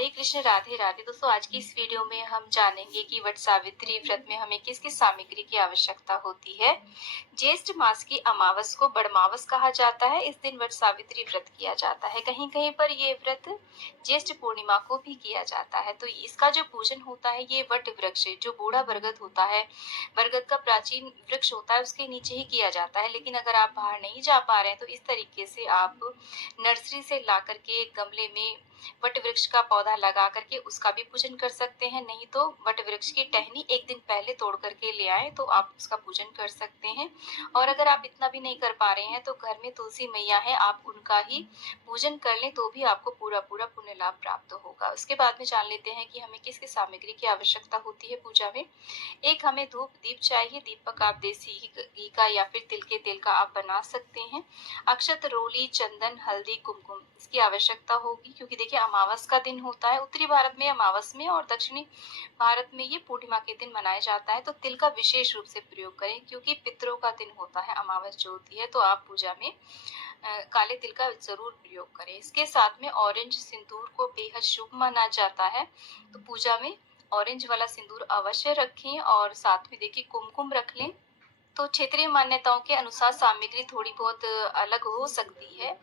हरे कृष्ण राधे राधे। दोस्तों, आज की इस वीडियो में हम जानेंगे कि वट सावित्री व्रत में हमें किस किस सामग्री की आवश्यकता होती है। ज्येष्ठ मास की अमावस को बड़मावस कहा जाता है। इस दिन वट सावित्री व्रत किया जाता है। कहीं कहीं पर ये व्रत ज्येष्ठ पूर्णिमा को भी किया जाता है। तो इसका जो पूजन होता है ये वट वृक्ष, जो बूढ़ा बरगद होता है, बरगद का प्राचीन वृक्ष होता है, उसके नीचे ही किया जाता है। लेकिन अगर आप बाहर नहीं जा पा रहे हैं तो इस तरीके से आप नर्सरी से ला करके गमले में वट वृक्ष का पौधा लगा करके उसका भी पूजन कर सकते हैं। नहीं तो वट वृक्ष की टहनी एक दिन पहले तोड़ करके ले आए तो आप उसका पूजन कर सकते हैं। और अगर आप इतना भी नहीं कर पा रहे हैं तो घर में तुलसी मैया है, आप उनका ही पूजन कर लें तो भी आपको पूरा पूरा पुण्य लाभ प्राप्त होगा। उसके बाद में जान लेते हैं कि हमें किस किस सामग्री की आवश्यकता होती है पूजा में। एक, हमें धूप दीप चाहिए। दीपक आप देसी घी का या फिर तिल के तेल का आप बना सकते हैं। अक्षत, रोली, चंदन, हल्दी, कुमकुम इसकी आवश्यकता होगी, क्योंकि देखिए अमावस का दिन होता है। उत्तरी भारत में अमावस में और दक्षिणी भारत में ये पूर्णिमा के दिन मनाया जाता है। तो तिल का विशेष रूप से प्रयोग करें, क्योंकि पितरों का दिन होता है अमावस जो होती है। तो आप पूजा में काले तिल का जरूर प्रयोग करें। इसके साथ में ऑरेंज सिंदूर को बेहद शुभ माना जाता है। तो पूजा में ऑरेंज वाला सिंदूर अवश्य रखें और साथ में देखिए कुमकुम रख लें। तो क्षेत्रीय मान्यताओं के अनुसार सामग्री थोड़ी बहुत अलग हो सकती है।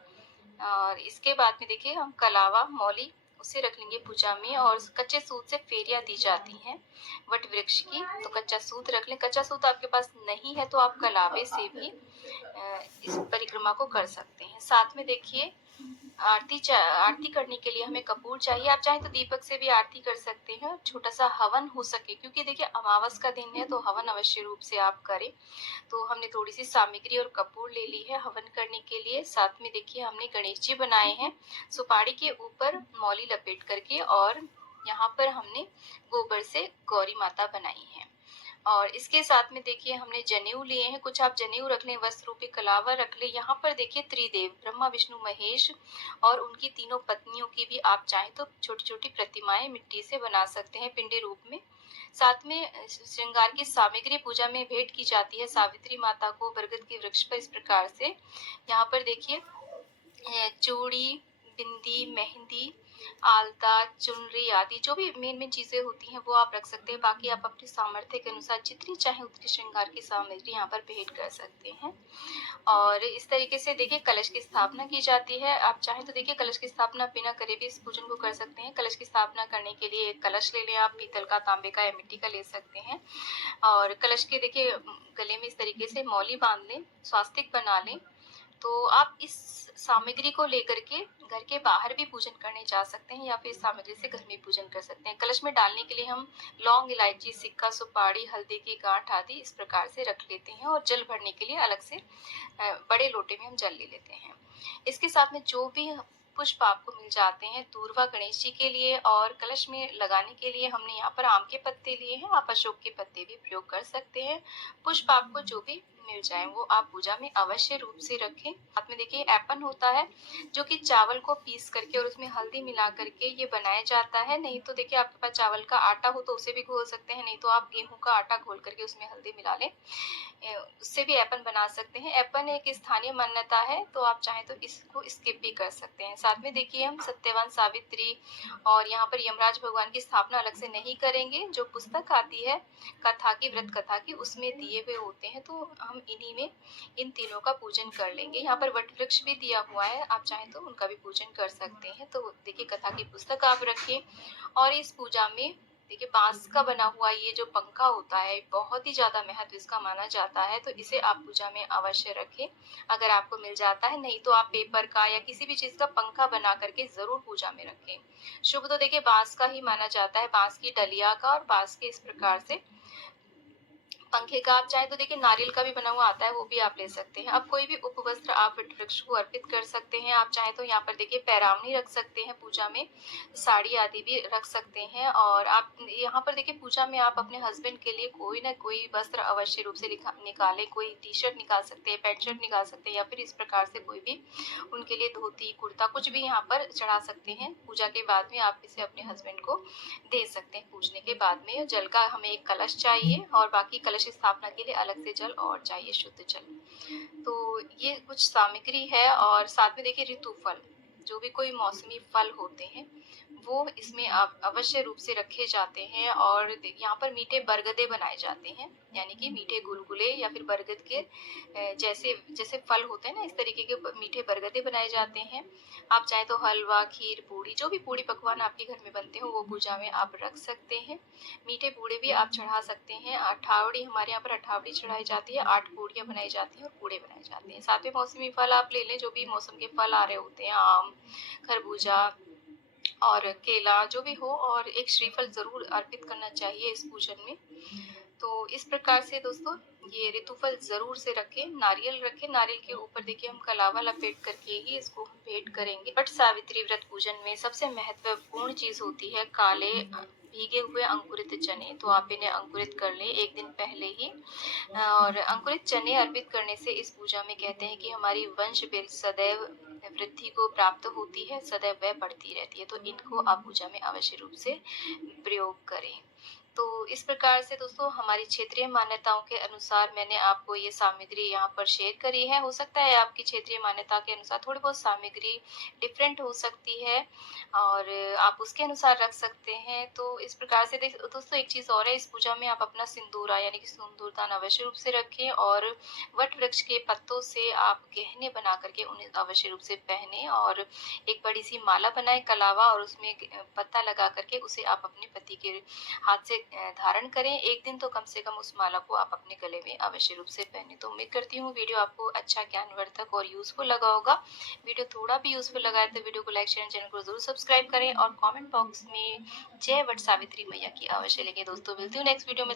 और इसके बाद में देखिए हम कलावा, मौली उसे रख लेंगे पूजा में। और कच्चे सूत से फेरियां दी जाती हैं वट वृक्ष की, तो कच्चा सूत रख लें। कच्चा सूत आपके पास नहीं है तो आप कलावे से भी इस परिक्रमा को कर सकते हैं। साथ में देखिए आरती करने के लिए हमें कपूर चाहिए। आप चाहें तो दीपक से भी आरती कर सकते हैं। छोटा सा हवन हो सके, क्योंकि देखिए अमावस का दिन है तो हवन अवश्य रूप से आप करें। तो हमने थोड़ी सी सामग्री और कपूर ले ली है हवन करने के लिए। साथ में देखिए हमने गणेश जी बनाए हैं सुपारी के ऊपर मौली लपेट करके, और यहाँ पर हमने गोबर से गौरी माता बनाई है। और इसके साथ में देखिए हमने जनेऊ लिए हैं। कुछ आप जनेऊ रख लें, वस्त्र रूपी कलावा रख लें। यहाँ पर देखिए त्रिदेव ब्रह्मा विष्णु महेश और उनकी तीनों पत्नियों की भी आप चाहें तो छोटी छोटी प्रतिमाएं मिट्टी से बना सकते हैं पिंडी रूप में। साथ में श्रृंगार की सामग्री पूजा में भेंट की जाती है सावित्री माता को बरगद के वृक्ष पर इस प्रकार से। यहाँ पर देखिए चूड़ी, बिंदी, मेहंदी, आलता, चुनरी आदि जो भी मेन चीजें होती हैं वो आप रख सकते हैं। बाकी आप अपने सामर्थ्य के अनुसार जितनी चाहे उतनी श्रृंगार की सामग्री यहाँ पर भेंट कर सकते हैं। और इस तरीके से देखिए कलश की स्थापना की जाती है। आप चाहें तो देखिए कलश की स्थापना बिना करे भी इस पूजन को कर सकते हैं। कलश की स्थापना करने के लिए एक कलश ले लें, आप पीतल का, तांबे का या मिट्टी का ले सकते हैं। और कलश के देखिए गले में इस तरीके से मौली बांध लें, स्वास्तिक बना लें। तो आप इस सामग्री को लेकर के घर के बाहर भी पूजन करने जा सकते हैं या फिर इस सामग्री से घर में पूजन कर सकते हैं। कलश में डालने के लिए हम लौंग, इलायची, सिक्का, सुपारी, हल्दी की गांठ आदि इस प्रकार से रख लेते हैं। और जल भरने के लिए अलग से बड़े लोटे में हम जल ले लेते हैं। इसके साथ में जो भी पुष्प आपको मिल जाते हैं, दूर्वा गणेश जी के लिए और कलश में लगाने के लिए हमने यहाँ पर आम के पत्ते लिए हैं। आप अशोक के पत्ते भी प्रयोग कर सकते हैं। पुष्प आपको जो भी मिल जाए वो आप पूजा में अवश्य रूप से रखें। साथ में देखिए एपन होता है जो कि चावल को पीस करके और उसमें हल्दी मिला करके ये बनाया जाता है। नहीं तो देखिए आपके पास चावल का आटा हो तो उसे भी घोल सकते हैं, नहीं तो आप गेहूं का आटा घोल करके उसमें हल्दी मिला लें, उससे भी एपन बना सकते हैं। एपन एक स्थानीय मान्यता है तो आप चाहें तो इसको स्किप भी कर सकते हैं। साथ में देखिए हम सत्यवान सावित्री और यहाँ पर यमराज भगवान की स्थापना अलग से नहीं करेंगे। जो पुस्तक आती है कथा की, व्रत कथा की, उसमें दिए हुए होते हैं तो हम इन्हीं में इन तीनों का पूजन कर लेंगे। यहाँ पर वट वृक्ष भी दिया हुआ है, आप चाहें तो उनका भी पूजन कर सकते हैं। तो देखिए कथा की पुस्तक आप रखिए। और इस पूजा में देखिए बांस का बना हुआ ये जो पंखा होता है बहुत ही ज्यादा महत्व इसका माना जाता है, तो इसे आप पूजा में अवश्य रखें अगर आपको मिल जाता है। नहीं तो आप पेपर का या किसी भी चीज का पंखा बना करके जरूर पूजा में रखें। शुभ तो देखिए बांस का ही माना जाता है, बांस की डलिया का और बांस के इस प्रकार से पंखे का। आप चाहे तो देखिए नारियल का भी बना हुआ आता है, वो भी आप ले सकते हैं। अब कोई भी उपवस्त्र आप वट वृक्ष को अर्पित कर सकते हैं। आप चाहे तो यहाँ पर देखिए पैरावनी रख सकते हैं पूजा में, साड़ी आदि भी रख सकते हैं। और आप यहाँ पर देखिए पूजा में आप अपने हस्बैंड के लिए कोई ना कोई वस्त्र अवश्य रूप से निकाले। कोई टी शर्ट निकाल सकते हैं, पैंट शर्ट निकाल सकते हैं, या फिर इस प्रकार से कोई भी उनके लिए धोती, कुर्ता कुछ भी यहाँ पर चढ़ा सकते हैं। पूजा के बाद में आप इसे अपने हस्बैंड को दे सकते हैं। पूजने के बाद में जल का हमें एक कलश चाहिए और बाकी कलश स्थापना के लिए अलग से जल और चाहिए, शुद्ध जल। तो ये कुछ सामग्री है। और साथ में देखिए ऋतु फल, जो भी कोई मौसमी फल होते हैं वो इसमें अवश्य रूप से रखे जाते हैं। और यहाँ पर मीठे बरगदे बनाए जाते हैं, यानी कि मीठे गुलगुले या फिर बरगद के जैसे जैसे फल होते हैं ना, इस तरीके के मीठे बरगदे बनाए जाते हैं। आप चाहे तो हलवा, खीर, पूड़ी, जो भी पूड़ी पकवान आपके घर में बनते हो वो पूजा में आप रख सकते हैं। मीठे पूड़े भी आप चढ़ा सकते हैं। अठावड़ी, हमारे यहाँ पर अठावड़ी चढ़ाई जाती है, 8 पूड़ियाँ बनाई जाती हैं और पूड़े बनाए जाते हैं। साथ में मौसमी फल आप ले लें, जो भी मौसम के फल आ रहे होते हैं, आम, खरबूजा और केला, जो भी हो, और एक श्रीफल ज़रूर अर्पित करना चाहिए इस पूजन में। तो इस प्रकार से दोस्तों ये ऋतुफल ज़रूर से रखें, नारियल रखें, नारियल के ऊपर देखिए हम कलावा लपेट करके ही इसको हम भेंट करेंगे। वट सावित्री व्रत पूजन में सबसे महत्वपूर्ण चीज़ होती है काले भीगे हुए अंकुरित चने। तो आप इन्हें अंकुरित कर लें एक दिन पहले ही। और अंकुरित चने अर्पित करने से इस पूजा में कहते हैं कि हमारी वंश वृद्धि सदैव वृद्धि को प्राप्त होती है, सदैव वह बढ़ती रहती है। तो इनको आप पूजा में अवश्य रूप से प्रयोग करें। तो इस प्रकार से दोस्तों हमारी क्षेत्रीय मान्यताओं के अनुसार मैंने आपको ये सामग्री यहाँ पर शेयर करी है। हो सकता है आपकी क्षेत्रीय मान्यता के अनुसार थोड़ी बहुत सामग्री डिफरेंट हो सकती है और आप उसके अनुसार रख सकते हैं। तो इस प्रकार से दोस्तों एक चीज़ और है, इस पूजा में आप अपना सिंदूरा यानी कि सिंदूरदान अवश्य रूप से रखें और वट वृक्ष के पत्तों से आप गहने बना करके उन्हें अवश्य रूप से पहने और एक बड़ी सी माला बनाए कलावा और उसमें पत्ता लगा करके उसे आप अपने पति के हाथ से धारण करें। एक दिन तो कम से कम उस माला को आप अपने गले में अवश्य रूप से पहने। तो उम्मीद करती हूँ वीडियो आपको अच्छा, ज्ञानवर्धक और यूजफुल लगा होगा। वीडियो थोड़ा भी यूजफुल लगा है तो वीडियो को लाइक, शेयर, चैनल को जरूर सब्सक्राइब करें और कमेंट बॉक्स में जय वट सावित्री मैया की अवश्य लिखें। दोस्तों मिलती हूँ नेक्स्ट वीडियो में।